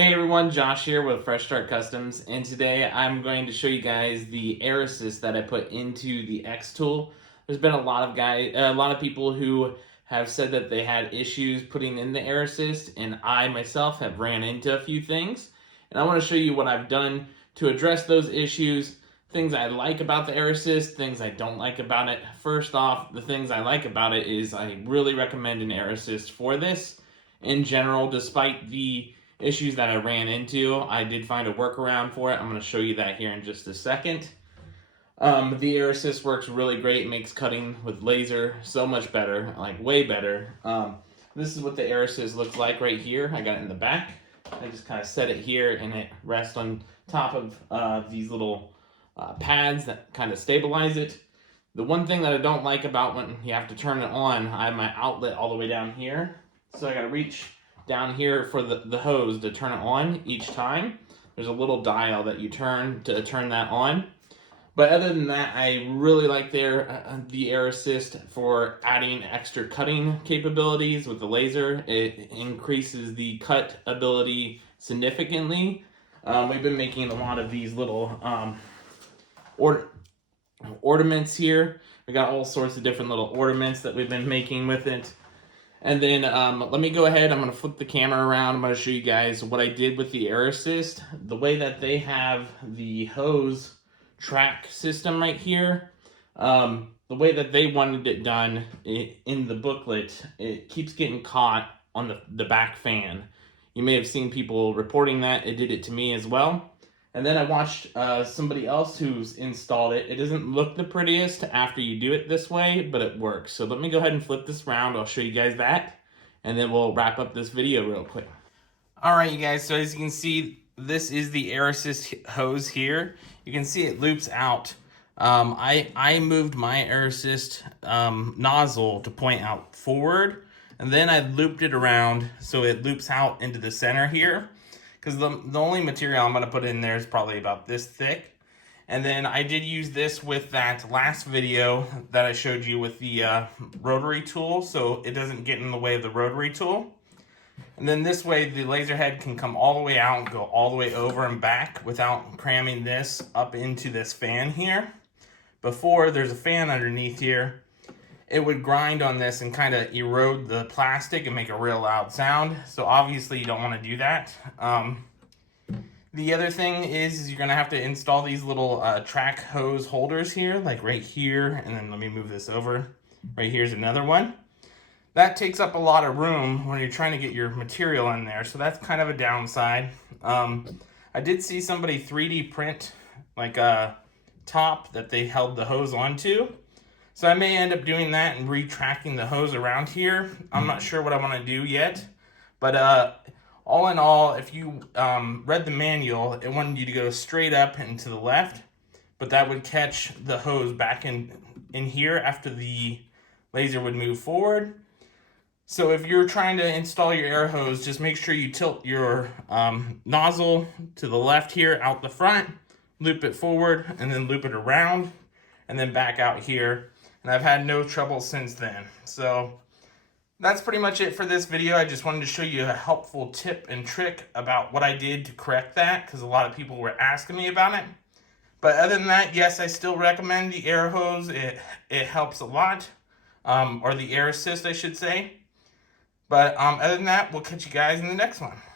Hey everyone, Josh here with Fresh Start Customs, and today I'm going to show you guys the air assist that I put into the xTool. There's been a lot of people who have said that they had issues putting in the air assist, and I myself have ran into a few things, and I want to show you what I've done to address those issues, things I like about the air assist, things I don't like about it. First off, the things I like about it is I really recommend an air assist for this. In general, despite the issues that I ran into, I did find a workaround for it. I'm going to show you that here in just a second. The air assist works really great. It makes cutting with laser so much better, like way better. This is what the air assist looks like right here. I got it in the back. I just kind of set it here and it rests on top of these little pads that kind of stabilize it. The one thing that I don't like about when you have to turn it on, I have my outlet all the way down here. So I got to reach down here for the hose to turn it on each time. There's a little dial that you turn to turn that on. But other than that, I really like the air assist for adding extra cutting capabilities with the laser. It increases the cut ability significantly. We've been making a lot of these little ornaments here. We got all sorts of different little ornaments that we've been making with it. And then let me go ahead, I'm going to flip the camera around. I'm going to show you guys what I did with the air assist. The way that they have the hose track system right here, the way that they wanted it done in the booklet, it keeps getting caught on the back fan. You may have seen people reporting that. It did it to me as well. And then I watched somebody else who's installed it. It doesn't look the prettiest after you do it this way, but it works. So let me go ahead and flip this around. I'll show you guys that, and then we'll wrap up this video real quick. All right, you guys, so as you can see, this is the air assist hose here. You can see it loops out. I moved my air assist nozzle to point out forward, and then I looped it around so it loops out into the center here. Because the only material I'm going to put in there is probably about this thick. And then I did use this with that last video that I showed you with the rotary tool, so it doesn't get in the way of the rotary tool. And then this way the laser head can come all the way out and go all the way over and back without cramming this up into this fan here. Before, there's a fan underneath here. It would grind on this and kind of erode the plastic and make a real loud sound. So obviously you don't want to do that. The other thing is you're going to have to install these little track hose holders here, like right here. And then let me move this over. Right here's another one. That takes up a lot of room when you're trying to get your material in there. So that's kind of a downside. I did see somebody 3D print like a top that they held the hose onto. So I may end up doing that and retracting the hose around here. I'm not sure what I want to do yet. But all in all, if you read the manual, it wanted you to go straight up and to the left. But that would catch the hose back in here after the laser would move forward. So if you're trying to install your air hose, just make sure you tilt your nozzle to the left here out the front, loop it forward, and then loop it around, and then back out here. And I've had no trouble since then. So that's pretty much it for this video. I just wanted to show you a helpful tip and trick about what I did to correct that, because a lot of people were asking me about it. But other than that, yes, I still recommend the air hose. It helps a lot, or the air assist, I should say. But other than that, we'll catch you guys in the next one.